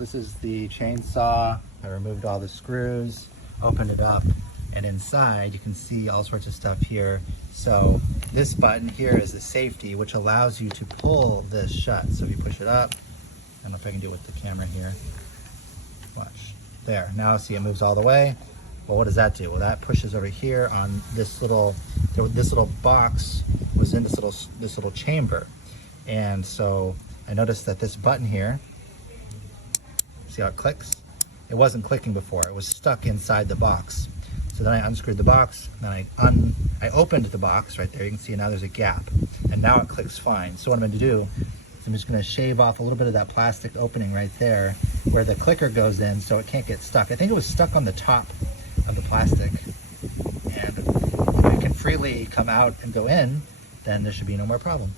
So this is the chainsaw. I removed all the screws, opened it up, and inside you can see all sorts of stuff here. So this button here is the safety, which allows you to pull this shut. So if you push it up, I don't know if I can do it with the camera here. Watch. There. Now see it moves all the way. Well, what does that do? Well, that pushes over here on this little box was in this little chamber. And so I noticed that this button here, see how it clicks? It wasn't clicking before. It was stuck inside the box. So then I unscrewed the box, then I opened the box right there. You can see now there's a gap, and now it clicks fine. So what I'm going to do is I'm just going to shave off a little bit of that plastic opening right there where the clicker goes in so it can't get stuck. I think it was stuck on the top of the plastic, and if it can freely come out and go in, then there should be no more problem.